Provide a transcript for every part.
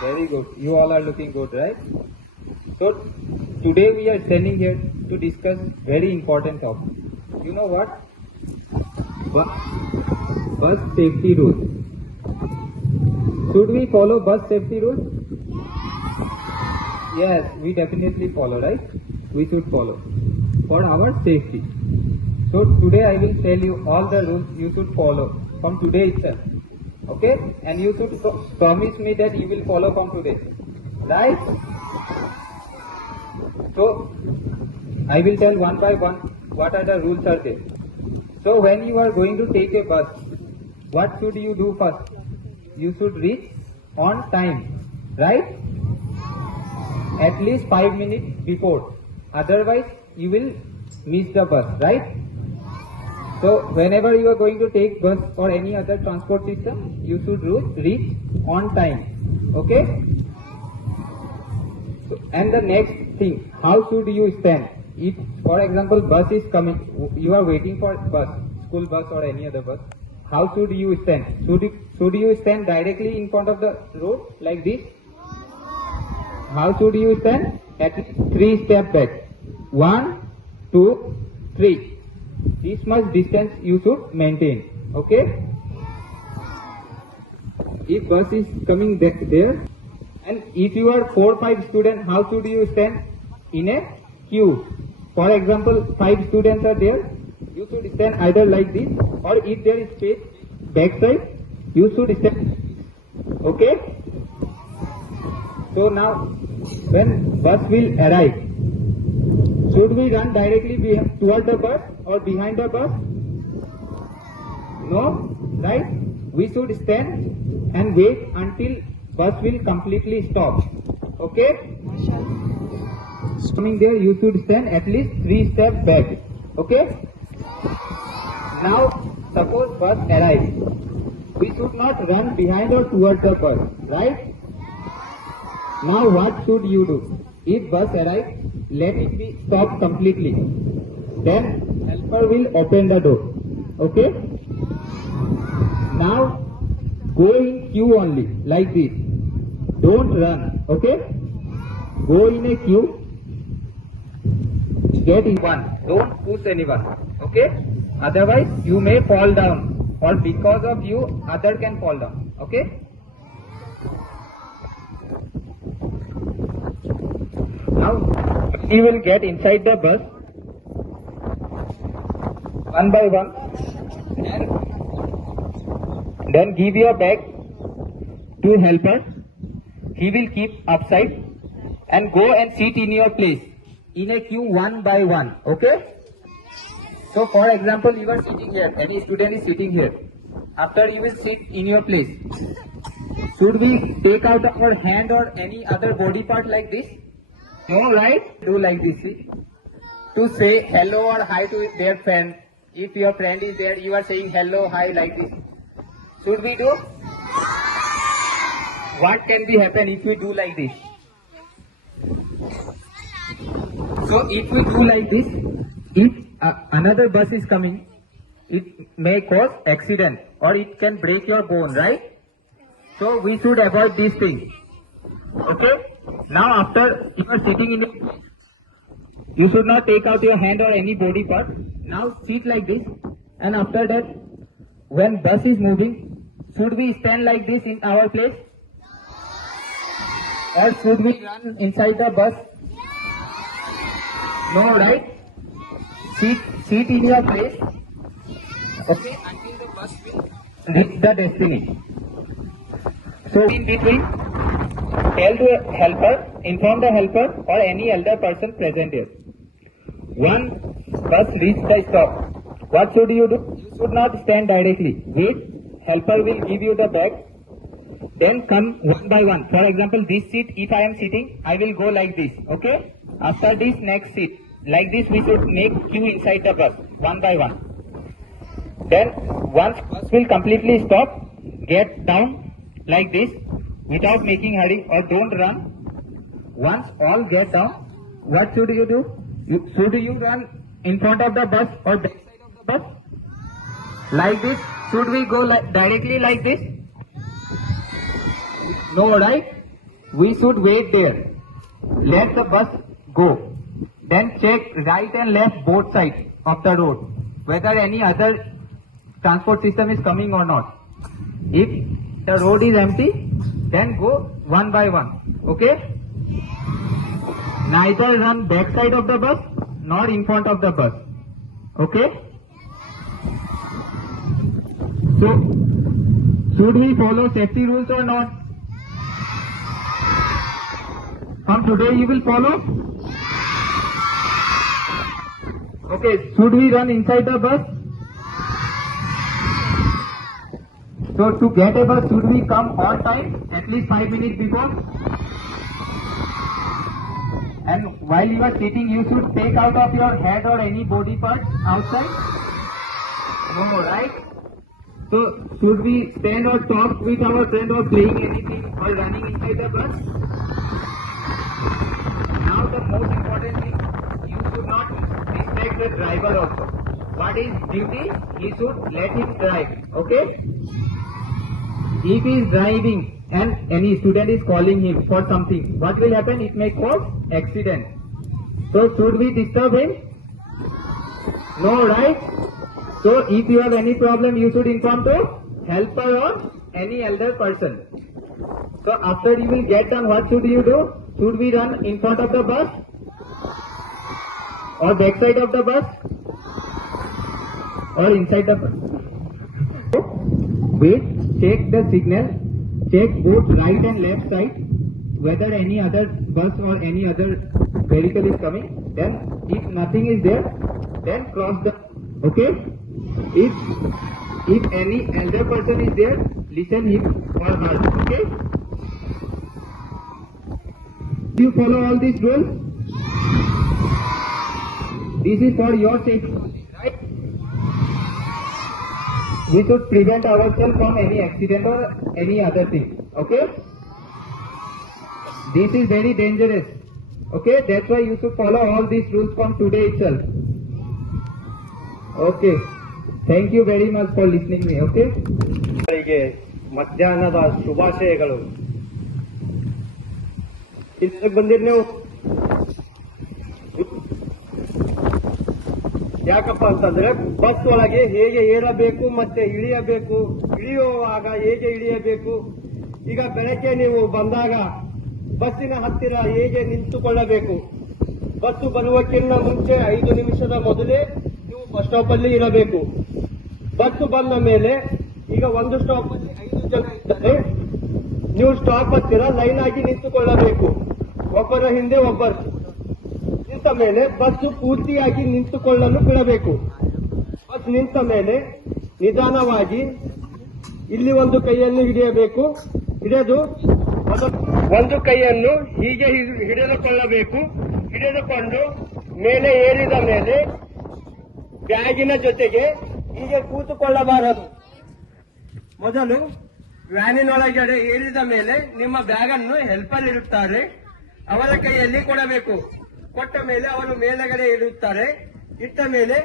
Very good. You all are looking good, right? So today we are standing here to discuss very important topic. You know what? Bus safety rules. Should we follow bus safety rules? Yes, we definitely follow, right? We should follow for our safety. So today I will tell you all the rules you should follow from today itself. Okay? And you should promise me that you will follow from today. Right? So I will tell one by one what are the rules are there. So when you are going to take a bus, what should you do first? You should reach on time. Right? At least 5 minutes before. Otherwise you will miss the bus. Right? So whenever you are going to take bus or any other transport system, you should reach on time. Okay? So, and the next thing, how should you stand? If, for example, bus is coming, you are waiting for bus, school bus or any other bus. How should you stand? Should you stand directly in front of the road like this? How should you stand? At least 3 steps back. 1, 2, 3. This much distance you should maintain. Okay? If bus is coming there, and if you are 4 or 5 students, how should you stand? In a queue. For example, 5 students are there, you should stand either like this, or if there is space backside, you should stand. Okay? So now, when bus will arrive, should we run directly toward the bus or behind the bus? No, right? We should stand and wait until bus will completely stop. Okay? Coming there, you should stand at least 3 steps back. Okay? Now, suppose bus arrives. We should not run behind or towards the bus, right? Now, what should you do? If bus arrives, let it be stopped completely. Then helper will open the door. Okay? Now go in queue only like this. Don't run. Okay? Go in a queue. Get in one. Don't push anyone. Okay? Otherwise you may fall down, or because of you other can fall down. Okay? Now you will get inside the bus one by one, and then give your bag to helper. He will keep upside and go and sit in your place in a queue one by one. Okay? So for example, you are sitting here, any student is sitting here. After you will sit in your place. Should we take out our hand or any other body part like this? No, right? Do like this. See? To say hello or hi to their friend. If your friend is there, you are saying hello, hi like this. Should we do? What can be happen if we do like this? So if we do like this, if another bus is coming, it may cause accident or it can break your bone, right? So we should avoid these things. Okay? Now after you are sitting in the, you should not take out your hand or any body part. Now sit like this, and after that, when bus is moving, should we stand like this in our place? Or should we run inside the bus? No, right? Sit in your place. Okay, until the bus will reach the destiny. So in between, tell the helper, inform the helper or any elder person present here. One bus reach the stop. What should you do? You should not stand directly. Wait, helper will give you the bag. Then come one by one. For example, this seat, if I am sitting, I will go like this. Okay? After this, next seat. Like this, we should make queue inside the bus, one by one. Then, once bus will completely stop, get down like this, without making hurry, or don't run. Once all get down, what should you do? Should you run in front of the bus or back side of the bus? Like this? Should we go directly like this? No, right? We should wait there. Let the bus go. Then check right and left both sides of the road whether any other transport system is coming or not. If the road is empty, then go one by one. Okay? Neither run back side of the bus nor in front of the bus. Okay? So, should we follow safety rules or not? From today you will follow? Okay, should we run inside the bus? So to get a bus, should we come on time, at least 5 minutes before? And while you are sitting, you should take out of your head or any body part outside? No, right? So should we stand or talk with our friend or playing anything or running inside the bus? Now the most important thing, you should not distract the driver also. What is duty? He should let him drive. Okay? If he is driving and any student is calling him for something, what will happen? It may cause accident. So should we disturb him? No, right? So if you have any problem, you should inform to helper or any elder person. So after you will get done, what should you do? Should we run in front of the bus or back side of the bus or inside the bus? Wait, check the signal, check both right and left side whether any other bus or any other vehicle is coming. Then if nothing is there, then cross the, okay? If any elder person is there, listen him or her, okay? Do you follow all these rules? This is for your safety, right? We should prevent ourselves from any accident or any other thing, okay? This is very dangerous, okay? That's why you should follow all these rules from today itself. Okay. Thank you very much for listening me, okay? ಮಧ್ಯಾಹ್ನದ ಶುಭಾಶಯಗಳು. ಇಲ್ಲಿ ಬಂದಿರಿ ನೀವು? ಯಾಕಪ್ಪ ಅಂತಂದ್ರೆ ಬಸ್ ಒಳಗೆ ಹೇಗೆ ಏರಬೇಕು ಮತ್ತೆ ಇಳಿಯಬೇಕು, ಇಳಿಯುವಾಗ ಹೇಗೆ ಇಳಿಯಬೇಕು. ಈಗ ಬೆಳಗ್ಗೆ ನೀವು ಬಂದಾಗ ಬಸ್ಸಿನ ಹತ್ತಿರ ಹೇಗೆ ನಿಂತುಕೊಳ್ಳಬೇಕು, ಬಸ್ಸು ಬರುವಕ್ಕಿಂತ ಮುಂಚೆ 5 ನಿಮಿಷದ ಮೊದಲೇ ನೀವು ಬಸ್ ಸ್ಟಾಪ್ ಅಲ್ಲಿ ಇರಬೇಕು. ಬಸ್ ಬಂದ ಮೇಲೆ ಈಗ ಒಂದು ಸ್ಟಾಪ್ ಅಲ್ಲಿ 5 ಜನ ಇದ್ದಾರೆ, ನೀವು ಸ್ಟಾಪ್ ಹತ್ತಿರ ಲೈನ್ ಆಗಿ ನಿಂತುಕೊಳ್ಳಬೇಕು, ಒಬ್ಬರ ಹಿಂದೆ ಒಬ್ಬರು. ನಿಂತ ಮೇಲೆ ಬಸ್ ಪೂರ್ತಿಯಾಗಿ ನಿಂತುಕೊಳ್ಳಲು ಬಿಡಬೇಕು. ಬಸ್ ನಿಂತ ಮೇಲೆ ನಿಧಾನವಾಗಿ ಇಲ್ಲಿ ಒಂದು ಕೈಯನ್ನು ಹಿಡಿಯಬೇಕು, ಹಿಡಿದು ಒಂದು ಕೈಯನ್ನು ಹೀಗೆ ಹಿಡಿದುಕೊಳ್ಳಬೇಕು. ಹಿಡಿದುಕೊಂಡು ಮೇಲೆ ಏರಿದ ಮೇಲೆ ಬ್ಯಾಗಿನ ಜೊತೆಗೆ ಹೀಗೆ ಕೂತುಕೊಳ್ಳಬಾರದು. ಮೊದಲು ವ್ಯಾನಿನೊಳಗಡೆ ಏರಿದ ಮೇಲೆ ನಿಮ್ಮ ಬ್ಯಾಗ್ ಅನ್ನು ಹೆಲ್ಪರ್ ಇರುತ್ತಾರೆ, ಅವರ ಕೈಯಲ್ಲಿ ಕೊಡಬೇಕು. ಕೊಟ್ಟ ಮೇಲೆ ಅವರು ಮೇಲಗಡೆ ಇರುತ್ತಾರೆ. ಇಟ್ಟ ಮೇಲೆ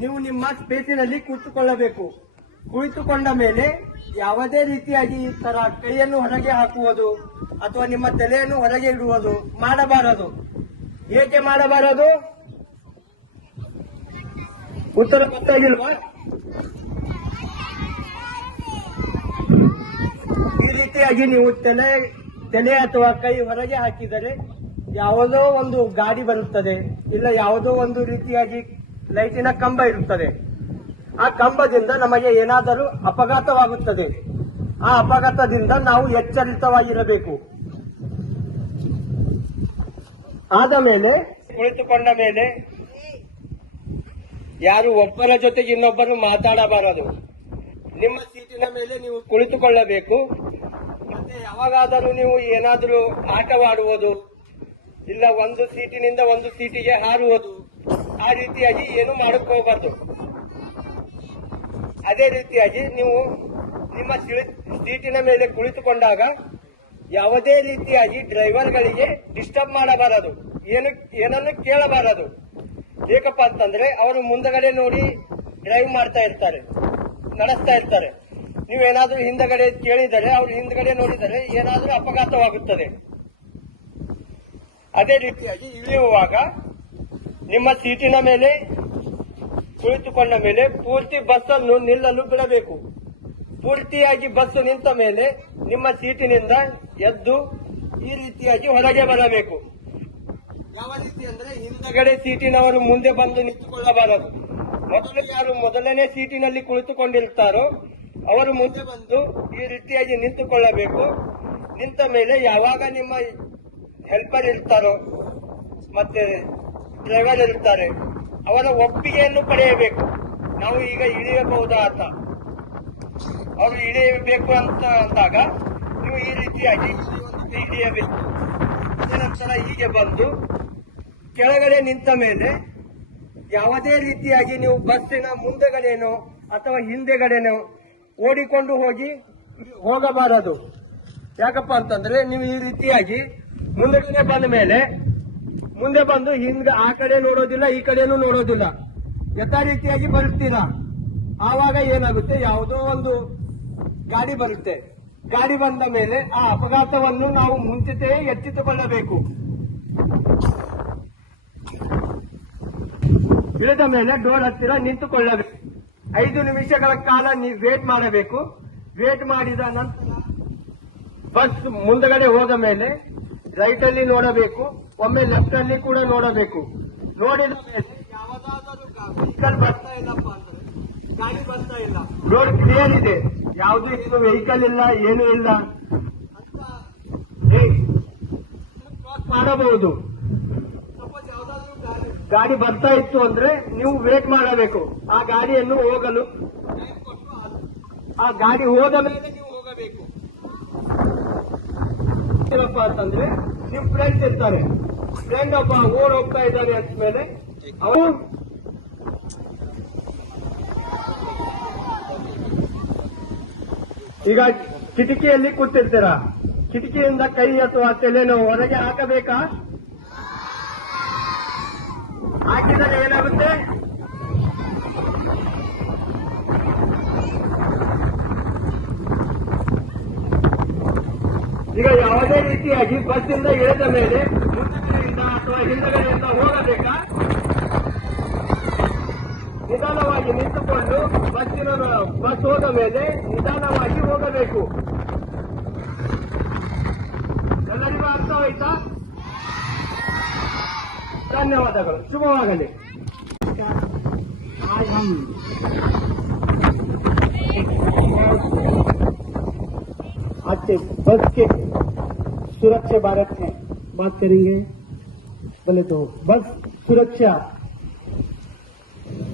ನೀವು ನಿಮ್ಮ ಸ್ಪೇಸಿನಲ್ಲಿ ಕೂತುಕೊಳ್ಳಬೇಕು. ಕುಳಿತುಕೊಂಡ ಮೇಲೆ ಯಾವುದೇ ರೀತಿಯಾಗಿ ಈ ತರ ಕೈಯನ್ನು ಹೊರಗೆ ಹಾಕುವುದು ಅಥವಾ ನಿಮ್ಮ ತಲೆಯನ್ನು ಹೊರಗೆ ಇಡುವುದು ಮಾಡಬಾರದು. ಏಕೆ ಮಾಡಬಾರದು? ಉತ್ತರ ಗೊತ್ತಾಗಿಲ್ವಾ? ಈ ರೀತಿಯಾಗಿ ನೀವು ತಲೆ ಅಥವಾ ಕೈ ಹೊರಗೆ ಹಾಕಿದರೆ ಯಾವುದೋ ಒಂದು ಗಾಡಿ ಬರುತ್ತದೆ, ಇಲ್ಲ ಯಾವುದೋ ಒಂದು ರೀತಿಯಾಗಿ ಲೈಟಿನ ಕಂಬ ಇರುತ್ತದೆ. ಆ ಕಂಬದಿಂದ ನಮಗೆ ಏನಾದರೂ ಅಪಘಾತವಾಗುತ್ತದೆ. ಆ ಅಪಘಾತದಿಂದ ನಾವು ಎಚ್ಚರಿತವಾಗಿರಬೇಕು. ಆದ ಮೇಲೆ ಕುಳಿತುಕೊಂಡ ಮೇಲೆ ಯಾರು ಒಬ್ಬರ ಜೊತೆಗೆ ಇನ್ನೊಬ್ಬರು ಮಾತಾಡಬಾರದು. ನಿಮ್ಮ ಸೀಟಿನ ಮೇಲೆ ನೀವು ಕುಳಿತುಕೊಳ್ಳಬೇಕು. ಮತ್ತೆ ಯಾವಾಗಾದರೂ ನೀವು ಏನಾದರೂ ಆಟವಾಡುವುದು, ಇಲ್ಲ ಒಂದು ಸೀಟಿನಿಂದ ಒಂದು ಸೀಟಿಗೆ ಹಾರುವುದು, ಆ ರೀತಿಯಾಗಿ ಏನು ಮಾಡಕೋಬಾರ್ದು. ಅದೇ ರೀತಿಯಾಗಿ ನೀವು ನಿಮ್ಮ ಸೀಟಿನ ಮೇಲೆ ಕುಳಿತುಕೊಂಡಾಗ ಯಾವುದೇ ರೀತಿಯಾಗಿ ಡ್ರೈವರ್ಗಳಿಗೆ ಡಿಸ್ಟರ್ಬ್ ಮಾಡಬಾರದು, ಏನನ್ನು ಕೇಳಬಾರದು. ಏಕಪ್ಪ ಅಂತಂದ್ರೆ ಅವರು ಮುಂದಗಡೆ ನೋಡಿ ಡ್ರೈವ್ ಮಾಡ್ತಾ ಇರ್ತಾರೆ, ನಡೆಸ್ತಾ ಇರ್ತಾರೆ. ನೀವೇನಾದ್ರೂ ಹಿಂದಗಡೆ ಕೇಳಿದರೆ ಅವ್ರು ಹಿಂದಗಡೆ ನೋಡಿದರೆ ಏನಾದ್ರೂ ಅಪಘಾತವಾಗುತ್ತದೆ. ಅದೇ ರೀತಿಯಾಗಿ ಇಳಿಯುವಾಗ ನಿಮ್ಮ ಸೀಟಿನ ಮೇಲೆ ಕುಳಿತುಕೊಂಡ ಮೇಲೆ ಪೂರ್ತಿ ಬಸ್ ಅನ್ನು ನಿಲ್ಲಲು ಬಿಡಬೇಕು. ಪೂರ್ತಿಯಾಗಿ ಬಸ್ ನಿಂತ ಮೇಲೆ ನಿಮ್ಮ ಸೀಟಿನಿಂದ ಎದ್ದು ಈ ರೀತಿಯಾಗಿ ಹೊರಗೆ ಬರಬೇಕು. ಯಾವ ರೀತಿ ಅಂದ್ರೆ ಹಿಂದಗಡೆ ಸೀಟಿನವರು ಮುಂದೆ ಬಂದು ನಿಂತುಕೊಳ್ಳಬಾರದು. ಯಾರು ಮೊದಲನೇ ಸೀಟಿನಲ್ಲಿ ಕುಳಿತುಕೊಂಡಿರ್ತಾರೋ ಅವರು ಮುಂದೆ ಬಂದು ಈ ರೀತಿಯಾಗಿ ನಿಂತುಕೊಳ್ಳಬೇಕು. ನಿಂತ ಮೇಲೆ ಯಾವಾಗ ನಿಮ್ಮ ಹೆಲ್ಪರ್ ಇರ್ತಾರೋ ಮತ್ತೆ ಡ್ರೈವರ್ ಇರ್ತಾರೆ ಅವರ ಒಪ್ಪಿಗೆಯನ್ನು ಪಡೆಯಬೇಕು. ನಾವು ಈಗ ಇಳಿಯಬಹುದಾ ಅಂತ ಅವರು ಇಳಿಯಬೇಕು ಅಂತ ಅಂದಾಗ ನೀವು ಈ ರೀತಿಯಾಗಿ ಇಳಿಯಬೇಕು. ನಂತರ ಹೀಗೆ ಬಂದು ಕೆಳಗಡೆ ನಿಂತ ಮೇಲೆ ಯಾವುದೇ ರೀತಿಯಾಗಿ ನೀವು ಬಸ್ಸಿನ ಮುಂದೆಗಡೆನೋ ಅಥವಾ ಹಿಂದೆಗಡೆನೋ ಓಡಿಕೊಂಡು ಹೋಗಬಾರದು. ಯಾಕಪ್ಪ ಅಂತಂದ್ರೆ ನೀವು ಈ ರೀತಿಯಾಗಿ ಮುಂದೆಗಡೆ ಬಂದ ಮೇಲೆ ಮುಂದೆ ಬಂದು ಹಿಂದೆ ಆ ಕಡೆ ನೋಡೋದಿಲ್ಲ, ಈ ಕಡೆನೂ ನೋಡೋದಿಲ್ಲ, ಯಥಾ ರೀತಿಯಾಗಿ ಬರುತ್ತೀರಾ. ಆವಾಗ ಏನಾಗುತ್ತೆ, ಯಾವುದೋ ಒಂದು ಗಾಡಿ ಬರುತ್ತೆ. ಗಾಡಿ ಬಂದ ಮೇಲೆ ಆ ಅಪಘಾತವನ್ನು ನಾವು ಮುಂಚಿತವೇ ಎಚ್ಚೆತ್ತುಕೊಳ್ಳಬೇಕು. ಇಳಿದ ಮೇಲೆ ಡೋರ್ ಹತ್ತಿರ ನಿಂತುಕೊಳ್ಳಬೇಕು. 5 ನಿಮಿಷಗಳ ಕಾಲ ನೀವು ವೇಟ್ ಮಾಡಬೇಕು. ವೇಟ್ ಮಾಡಿದ ನಂತರ ಬಸ್ ಮುಂದಗಡೆ ಹೋದ ಮೇಲೆ ರೈಟ್ ಅಲ್ಲಿ ನೋಡಬೇಕು, ಒಮ್ಮೆ ಲೆಫ್ಟ್ ಅಲ್ಲಿ ಕೂಡ ನೋಡಬೇಕು. ನೋಡಿದ ಮೇಲೆ ಯಾವುದಾದರೂ ವೆಹಿಕಲ್ ಬರ್ತಾ ಇಲ್ಲಪ್ಪ ಅಂದ್ರೆ ಗಾಡಿ ಬರ್ತಾ ಇಲ್ಲ, ರೋಡ್ ಕ್ಲಿಯರ್ ಇದೆ, ಯಾವುದೇ ಏನು ವೆಹಿಕಲ್ ಇಲ್ಲ, ಏನೂ ಇಲ್ಲ ಅಂತ ಕ್ರಾಸ್ ಮಾಡಬಹುದು. ಸಪೋಸ್ ಯಾವುದಾದ್ರೂ ಗಾಡಿ ಬರ್ತಾ ಇತ್ತು ಅಂದ್ರೆ ನೀವು ವೇಟ್ ಮಾಡಬೇಕು. ಆ ಗಾಡಿಯನ್ನು ಹೋಗಲು ಆ ಗಾಡಿ ಹೋದ ಮೇಲೆ ನೀವು ಹೋಗಬೇಕು. ಏನಪ್ಪ ಅಂತಂದ್ರೆ ನಿಮ್ ಫ್ರೆಂಡ್ಸ್ ಇರ್ತಾರೆ, ಫ್ರೆಂಡ್ ಒಬ್ಬ ಓಡ್ ಹೋಗ್ತಾ ಇದ್ದಾನೆ ಅಂತ ಮೇಲೆ ಅವರು ಈಗ ಕಿಟಕಿಯಲ್ಲಿ ಕೂತಿರ್ತೀರಾ, ಕಿಟಕಿಯಿಂದ ಕೈ ಅಥವಾ ತಲೆನೋ ಹೊರಗೆ ಹಾಕಬೇಕಾ? ಹಾಕಿದರೆ ಏನಾಗುತ್ತೆ? ಈಗ ಯಾವುದೇ ರೀತಿಯಾಗಿ ಬಸ್ಸಿಂದ ಇಳಿದ ಮೇಲೆ ಮುಂದಗಡೆಯಿಂದ ಅಥವಾ ಹಿಂದಗಡೆಯಿಂದ ಹೋಗಬೇಕಾ? ನಿಧಾನವಾಗಿ ನಿಂತುಕೊಂಡು ಬಸ್ ಹೋದ ಮೇಲೆ ನಿಧಾನವಾಗಿ ಹೋಗಬೇಕು. ಎಲ್ಲರಿಗೂ ಅರ್ಥವಾಯ್ತಾ? ಧನ್ಯವಾದಗಳು, ಶುಭವಾಗಲಿ. आज से बस के सुरक्षा भारत में बात करेंगे। बोले तो बस सुरक्षा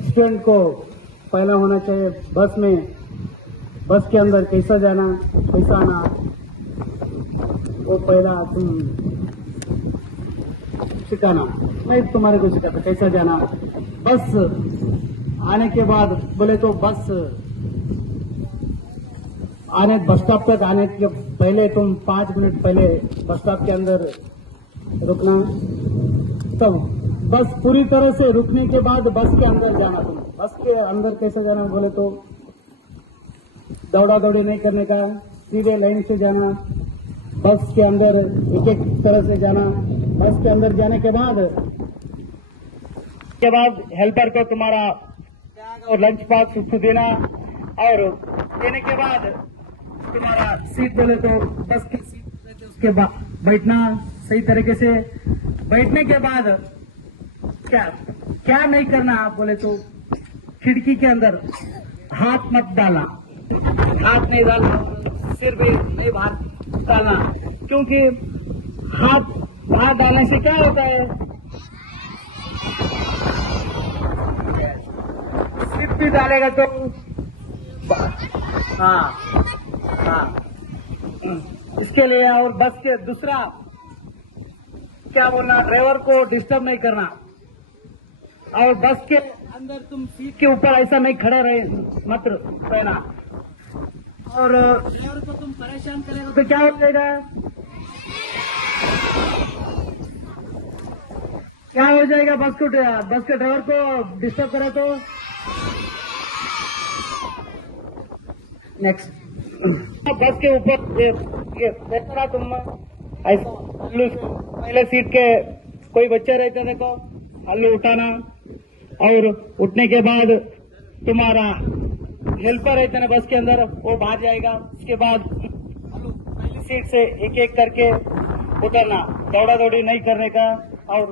स्टूडेंट को पहला होना चाहिए। बस में बस के अंदर कैसा जाना कैसा आना वो पहला तुम सिखाना, नहीं तुम्हारे को सिखाता कैसा जाना। बस आने के बाद बोले तो बस स्टॉप तक आने के पहले तुम 5 मिनट पहले बस स्टॉप के अंदर रुकना। तब बस पूरी तरह से रुकने के बाद बस के अंदर जाना। तुम बस के अंदर कैसे जाना बोले तो दौड़ा दौड़ी नहीं करने का, सीधे लाइन से जाना। बस के अंदर एक एक तरह से जाना। बस के अंदर जाने के बाद हेल्पर को तुम्हारा बैग और लंच बॉक्स उसको देना, और देने के बाद तुम्हारा सीट बोले तो बस की सीट रहते उसके बाद बैठना सही तरीके से। बैठने के बाद क्या नहीं करना आप बोले तो खिड़की के अंदर हाथ मत डालना, हाथ नहीं डालना, सिर भी नहीं बाहर डालना, क्योंकि हाथ बाहर डालने से क्या होता है, सिर भी डालेगा तो हाँ, इसके लिए। और बस के दूसरा क्या बोलना, ड्राइवर को डिस्टर्ब नहीं करना, और बस के अंदर तुम सीट के ऊपर ऐसा नहीं खड़े रहे मत रहना, और ड्राइवर को तुम परेशान करेगा तो क्या हो जाएगा, क्या हो जाएगा, बस के ड्राइवर को डिस्टर्ब करे तो। नेक्स्ट बस के ऊपर ये बैठो ना तुम ऐसा हल्लू पहले सीट के कोई बच्चे रहते देखो हल्लू उठाना और उठने के बाद तुम्हारा हेल्पर रहता है बस के अंदर वो बाहर जाएगा उसके बाद पहली सीट से एक एक करके उतरना दौड़ा दौड़ी नहीं करने का और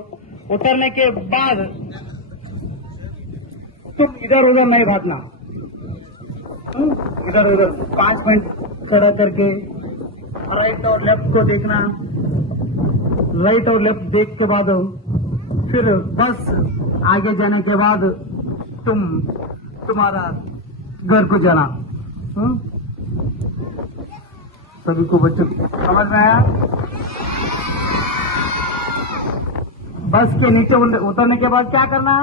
उतरने के बाद तुम इधर उधर नहीं भागना इधर उधर 5 मिनट खड़ा करके राइट और लेफ्ट को देखना राइट और लेफ्ट देख के बाद फिर बस आगे जाने के बाद तुम्हारा घर को जाना सभी को बच्चों समझ में आया बस के नीचे उतरने के बाद क्या करना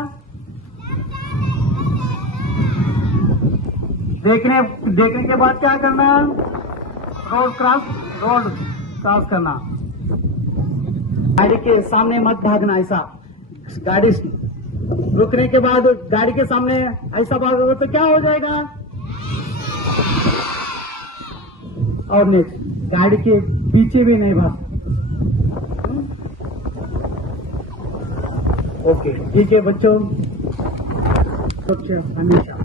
देखने के बाद क्या करना रोड क्रॉस करना गाड़ी के सामने मत भागना ऐसा गाड़ी रुकने के बाद गाड़ी के सामने ऐसा भागोगे तो क्या हो जाएगा और नेक्स्ट गाड़ी के पीछे भी नहीं भाग ओके ठीक है बच्चों हमेशा